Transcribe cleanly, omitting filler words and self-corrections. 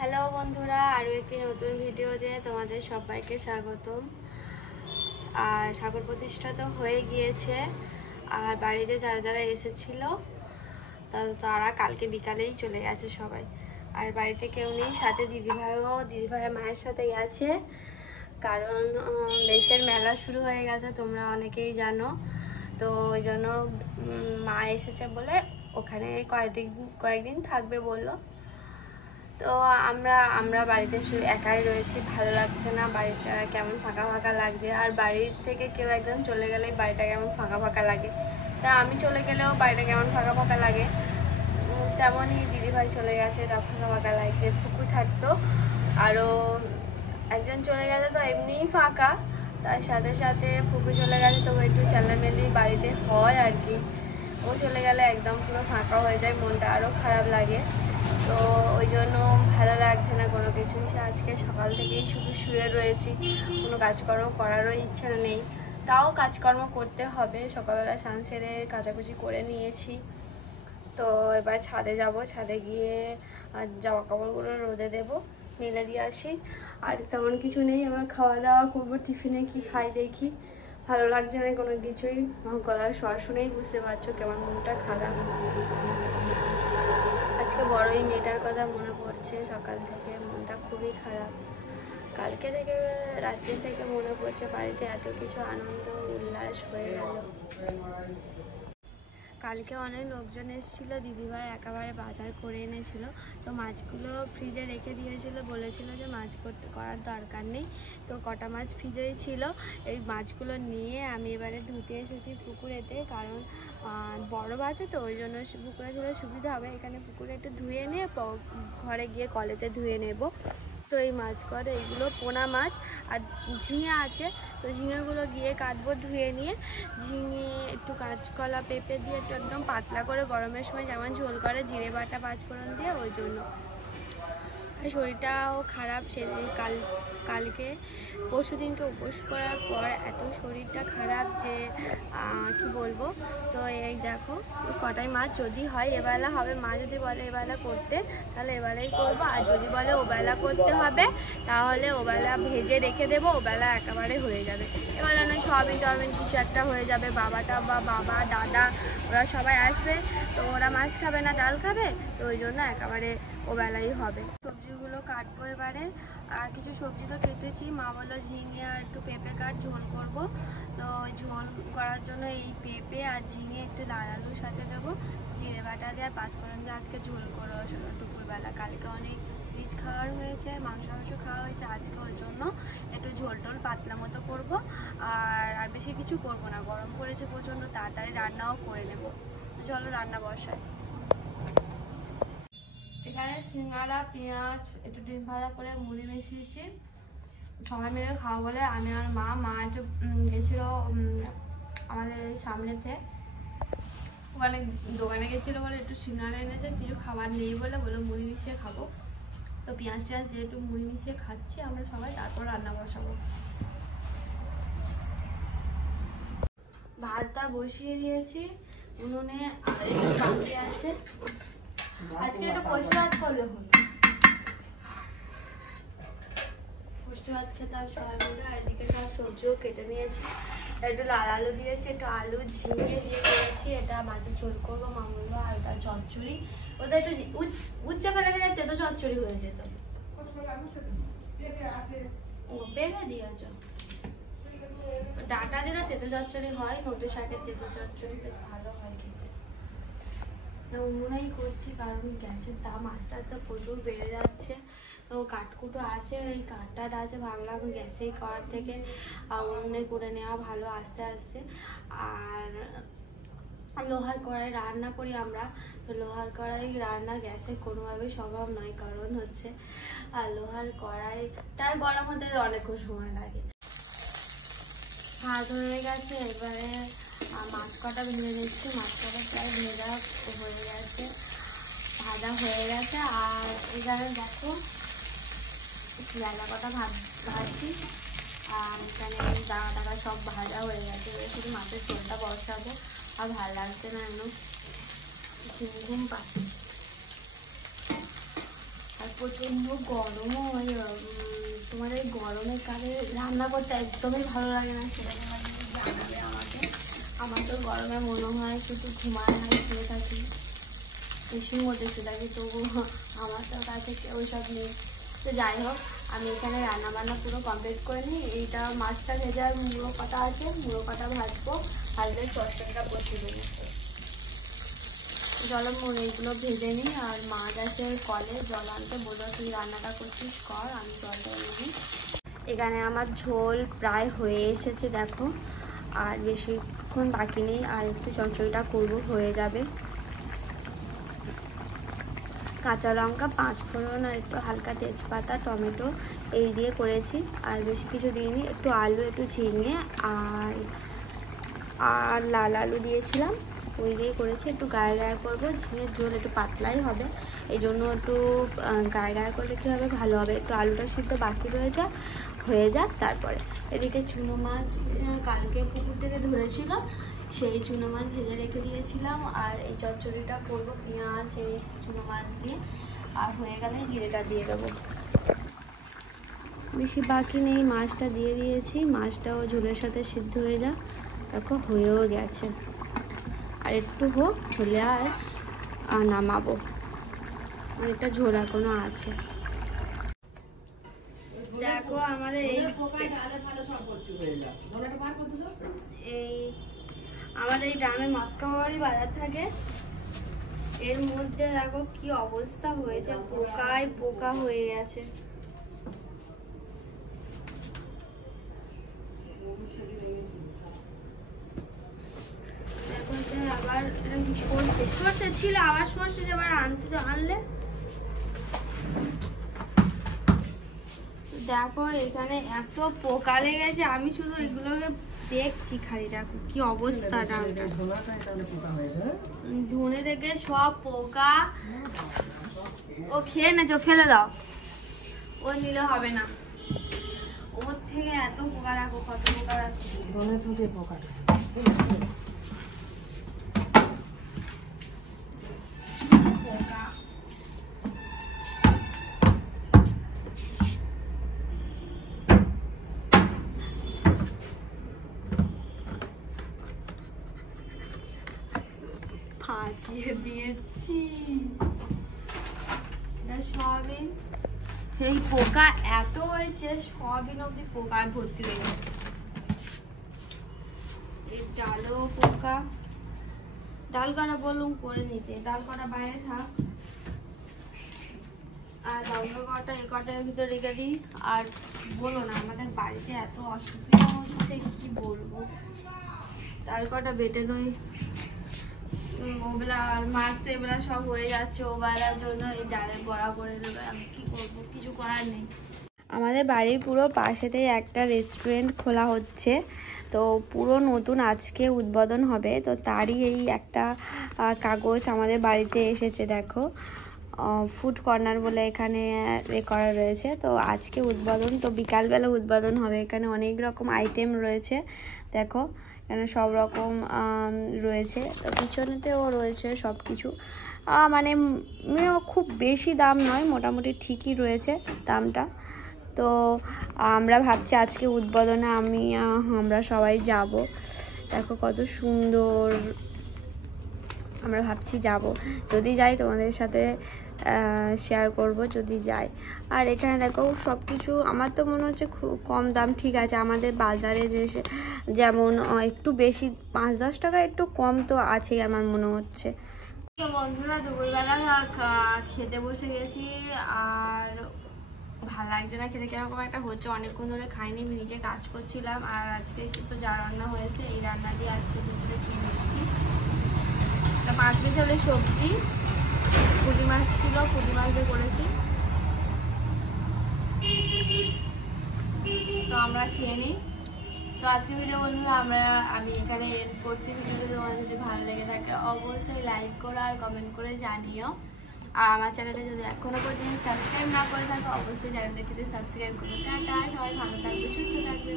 Hello বন্ধুরা, আরও একটি নতুন ভিডিওতে তোমাদের সবাইকে স্বাগতম। আর সাগর প্রতিষ্ঠা তো হয়ে গিয়েছে, আর বাড়িতে যারা যারা এসেছিল তারা কালকে বিকালেই চলে গেছে সবাই। আর বাড়িতে কেউ নেই, সাথে দিদিভাইয়ের মায়ের সাথে গেছে, কারণ দেশের মেলা শুরু হয়ে গেছে, তোমরা অনেকেই জানো। তো ওই জন্য মা এসেছে বলে ওখানে কয়েকদিন থাকবে বললো। তো আমরা বাড়িতে একাই রয়েছি, ভালো লাগছে না, বাড়িটা কেমন ফাঁকা ফাঁকা লাগছে। আর বাড়ির থেকে কেউ একজন চলে গেলেই বাড়িটা কেমন ফাঁকা ফাঁকা লাগে। তা আমি চলে গেলেও বাড়িটা কেমন ফাঁকা ফাঁকা লাগে, তেমনই দিদিভাই চলে গেছে, তা ফাঁকা ফাঁকা লাগছে। ফুকু থাকতো, আরও একজন চলে গেছে, তো এমনিই ফাঁকা। তার সাথে সাথে ফুকু চলে গেছে, তো একটু চেল্লামেলি বাড়িতে হয় আর কি। ও চলে গেলে একদম পুরো ফাঁকা হয়ে যায়, মনটা আরও খারাপ লাগে। তো ওই জন্য ভালো লাগছে না কোনো কিছুই। আজকে সকাল থেকেই শুধু শুয়ে রয়েছি, কোনো কাজকর্ম করারও ইচ্ছা নেই। তাও কাজকর্ম করতে হবে। সকালবেলা স্নান সেরে কাচাকুচি করে নিয়েছি। তো এবার ছাদে যাব, ছাদে গিয়ে জামা কাপড়গুলো রোদে দেবো, মেলে দিয়ে আসি। আর তেমন কিছু নেই, আবার খাওয়া দাওয়া করবো। টিফিনে কি খাই দেখি, ভালো লাগছে না কোনো কিছুই। গলার স্বর শুনেই বুঝতে পারছো কেমন মনটা খারাপ। আজকে বড়ই মেয়েটার কথা মনে পড়ছে, সকাল থেকে মনটা খুবই খারাপ। কালকে থেকে রাত্রি থেকে মনে পড়ছে বাড়িতে এত কিছু আনন্দ উল্লাস হয়ে গেল। কালকে অনেক লোকজন এসেছিলো, দিদিভাই একেবারে বাজার করে এনেছিল। তো মাছগুলো ফ্রিজে রেখে দিয়েছিল, বলেছিল যে মাছ করার দরকার নেই। তো কটা মাছ ফ্রিজেই ছিল, এই মাছগুলো নিয়ে আমি এবারে ধুতে এসেছি পুকুরেতে, কারণ বড় আছে তো ওই জন্য পুকুরে ধুলে সুবিধা হবে। এখানে পুকুরে একটু ধুয়ে নিয়ে ঘরে গিয়ে কলেতে ধুয়ে নেব। তো এই মাছ করে এগুলো পোনা মাছ, আর ঝিঙে আছে, তো ঝিঙেগুলো গিয়ে কাটবো ধুয়ে নিয়ে। ঝিঙে একটু কাঁচকলা পেঁপে দিয়ে একটু একদম পাতলা করে গরমের সময় যেমন ঝোল করে, জিরে বাটা পাঁচফোড়ন দিয়ে, ওই জন্য। শরীরটাও খারাপ। কালকে পরশু দিনকে উপোস করার পর এত শরীরটা খারাপ যে কি বলবো। তো এই দেখো কটাই মাছ যদি হয় এবেলা হবে, মা যদি বলে এবেলা করতে তাহলে এবেলাই করবো, আর যদি বলে ওবেলা করতে হবে তাহলে ওবেলা ভেজে রেখে দেবো, ওবেলা একেবারে হয়ে যাবে। এবেলা নয় সোয়াবিন কিছু একটা হয়ে যাবে। বাবা দাদা ওরা সবাই আসবে, তো ওরা মাছ খাবে না ডাল খাবে, তো ওই জন্য একেবারে ওবেলাই হবে। সবজিগুলো কাটবো এবারে, আর কিছু সবজি তো কেটেছি। মা বললো ঝিঙে আর একটু পেঁপে কাট, ঝোল করবো। তো ঝোল করার জন্য এই পেঁপে আর ঝিঙে একটু লাল আলুর সাথে দেবো, জিরে বাটা দিয়ে আর পাঁচফোড়ন দিয়ে আজকে ঝোল করবো দুপুরবেলা। কালকে অনেক রিচ খাওয়ার হয়েছে, মাংস খাওয়া হয়েছে, আজকে ওর জন্য একটু ঝোল টোল পাতলা মতো করবো। আর বেশি কিছু করবো না, গরম পড়েছে প্রচণ্ড, তাড়াতাড়ি রান্নাও করে নেবো। চলো রান্না বসাই। এখানে সিঙ্গাড়া, পেঁয়াজ, একটু ডিম ভাজা করে মুড়ি মিশিয়েছি, সবাই মিলে খাওয়া বলে। আমি আর মা একটু গেছিলো আমাদের এই সামনেতে, ওখানে দোকানে গেছিলো বলে একটু সিঙ্গাড়া এনেছে, কিছু খাবার নেই বলে মুড়ি মিশিয়ে খাবো। তো পেঁয়াজ টিয়াজ দিয়ে একটু মুড়ি মিশিয়ে খাচ্ছি আমরা সবাই, তারপর রান্না বসাবো। ভাতটা বসিয়ে দিয়েছি উনুনে, আর একটু বাকি আছে। আজকে একটু কষে ভাত করলে হতো, কষে ভাত খেতাম সবাই মিলে। এদিকে সব সবজিও কেটে নিয়েছি, একটু লাল আলু দিয়েছি, একটু আলু ঝিঙে দিয়ে করেছি। এটা মাছের ঝোল করবো মা বললো, আর ওটা চচ্চড়ি, ওটা একটু উচ্চা ফেলে গেলে তেতো চচ্চড়ি হয়ে যেত। ও পেঁপে দিয়েছ, ডাটা দিলে তেতো চচ্চড়ি হয়, নোটে শাকের তেতো চচ্চড়ি বেশ ভালো হয় খেতে। উনুনেই করছি, কারণ গ্যাসের দাম আস্তে আস্তে প্রচুর বেড়ে যাচ্ছে। তো কাঠকুটো আছে, এই কাঠটা আছে, ভাবলাম গ্যাসেই করার থেকে উনুনে করে নেওয়া ভালো আস্তে আস্তে। আর লোহার কড়াই রান্না করি আমরা, তো লোহার কড়াই রান্না গ্যাসে কোনোভাবেই সম্ভব নয়, কারণ হচ্ছে আর লোহার কড়াইটা গরম হতে অনেকক্ষণ সময় লাগে। ভাত হয়ে গেছে, এবারে মাছ কটা ভেজে নিচ্ছি। মাছ কটা প্রায় ভাজা হয়ে গেছে। আর এখানে দেখো বেলা কটা ভাজছি, এখানে দানা সব ভাজা হয়ে গেছে। শুধু মাছের ঝোলটা বসাবো, আর ভালো লাগছে না, একদম ঘুম পাচ্ছে। আর প্রচণ্ড গরম হয়। তোমার এই গরমের কালে রান্না করতে একদমই ভালো লাগে না, সেটা জানাবে আমাকে। আমার তো গরমে মনে হয় শুধু ঘুমায় আর শুয়ে থাকি, এসির মধ্যে শুয়ে থাকি, তবু আমার তো কাছে ওইসব নেই। তো যাই হোক, আমি এখানে রান্না বান্না পুরো কমপ্লিট করে নিই। এইটা মাছটা ভেজার মুড়ো কাটা আছে, মুড়ো কাটা ভাজবো, ভাজলে সরষেটা বসিয়ে দেবো। চলো এইগুলো ভেজে নিই। আর মাছ আছে কলে, জল আনতে বললো তুই রান্নাটা করছিস কর, আমি জলটা এনে নিই। এখানে আমার ঝোল প্রায় হয়ে এসেছে দেখো, আর বেশিক্ষণ বাকি নেই, আর একটু চচ্চড়িটা করবো, হয়ে যাবে। কাঁচা লঙ্কা, 5 ফোড়ন আর একটু হালকা তেজপাতা, টমেটো এই দিয়ে করেছি, আর বেশি কিছু দিইনি। একটু আলু, একটু ঝিঙে আর লাল আলু দিয়েছিলাম, ওই দিয়ে করেছি। একটু গায়ে গায়ে করবো, ঝিঙের ঝোল একটু পাতলাই হবে, এই জন্য একটু গায়ে গায়ে করলে কী হবে, ভালো হবে। একটু আলুটা সিদ্ধ বাকি হয়ে যাক তারপরে। এদিকে চুনো মাছ কালকে পুকুর থেকে ধরেছিল, সেই চুনো মাছ ভেজে রেখে দিয়েছিলাম। আর এই চচ্চড়িটা করবো পেঁয়াজ এই চুনো মাছ দিয়ে, আর হয়ে গেলে জিরেটা দিয়ে দেবো। বেশি বাকি নেই, মাছটা দিয়ে দিয়েছি, মাছটাও ঝোলের সাথে সিদ্ধ হয়ে যাক। দেখো হয়েও গেছে, আর একটু হোক, হলে আর নামাবো, এটা ঝোল এখনো আছে। দেখো আমাদের এই গ্রামে মাসকাবাড়ি বাজার থাকে, এর মধ্যে দেখো কি অবস্থা হয়েছে, পোকায় পোকা হয়ে গেছে। আবার সর্ষে ছিল, আবার সর্ষে আবার আনলে। দেখো এখানে এত পোকা লেগেছে, আমি শুধু এগুলোকে দেখছি খালি। দেখো কি অবস্থা, ধনে থেকে সব পোকা। ও খেয়ে নেছো, ফেলে দাও, ও নিলে হবে না, ওর থেকে এত পোকা। দেখো কত পোকা আছে, পোকা ফাটিয়ে দিয়েছি। সয়াবিন এই পোকা এত হয়েছে, সয়াবিন অব্দি পোকায় ভর্তি হয়ে গেছে। এই ডালও পোকা, ডাল করা বলুন করে নিতে, ডাল করা বাইরে থাক, আর লঙ্কা কটা এই কটার ভিতরে রেখে দিই। আর বলো না, আমাদের বাড়িতে এত অসুবিধা হচ্ছে কি বলবো, ডাল কটা বেটে নই, ওবেলা মাছটা এবেলা সব হয়ে যাচ্ছে, ওবেলার জন্য এই ডালে বড়া করে দেবে। আমি কি করবো, কিছু করার নেই। আমাদের বাড়ির পুরো পাশেতেই একটা রেস্টুরেন্ট খোলা হচ্ছে, তো পুরো নতুন আজকে উদ্বোধন হবে। তো তারই এই একটা কাগজ আমাদের বাড়িতে এসেছে। দেখো ফুড কর্নার বলে এখানে করা রয়েছে, তো আজকে উদ্বোধন, তো বিকালবেলা উদ্বোধন হবে। এখানে অনেক রকম আইটেম রয়েছে, দেখো এখানে সব রকম রয়েছে, তো পিছনেতেও রয়েছে সব কিছু। মানে খুব বেশি দাম নয়, মোটামুটি ঠিকই রয়েছে দামটা। তো আমরা ভাবছি আজকে উদ্বোধনে আমরা সবাই যাব। দেখো কত সুন্দর, আমরা ভাবছি যাব, যদি যাই তোমাদের সাথে শেয়ার করব যদি যাই। আর এখানে দেখো সব কিছু, আমার তো মনে হচ্ছে খুব কম দাম, ঠিক আছে আমাদের বাজারে যেমন একটু বেশি 5-10 টাকা একটু কম তো আছেই আমার মনে হচ্ছে। তো বন্ধুরা দুপুরবেলা খেতে বসে গেছি, আর ভালো লাগছে না খেতে, কিরকম একটা হচ্ছে, অনেকক্ষণ ধরে খাইনি, নিজে কাজ করছিলাম। আর আজকে কিন্তু যা রান্না হয়েছে এই রান্না দিয়ে আজকে দুপুরে খেয়ে নিচ্ছি। 5 বিশালের সবজি, পুঁটি মাছ ছিল, পুঁটি মাছ দিয়ে করেছি, তো আমরা খেয়ে নিই। তো আজকে ভিডিও বন্ধুরা আমি এখানে এন্ড করছি। ভিডিওটা তোমাদের যদি ভালো লেগে থাকে অবশ্যই লাইক করো আর কমেন্ট করে জানিও। আর আমার চ্যানেলটা যদি এখনো পর্যন্ত সাবস্ক্রাইব না করে থাকো অবশ্যই চ্যানেলটাকে সাবস্ক্রাইব করো। টাটা, সবাই ভালো থাকবে, সুস্থ থাকবে।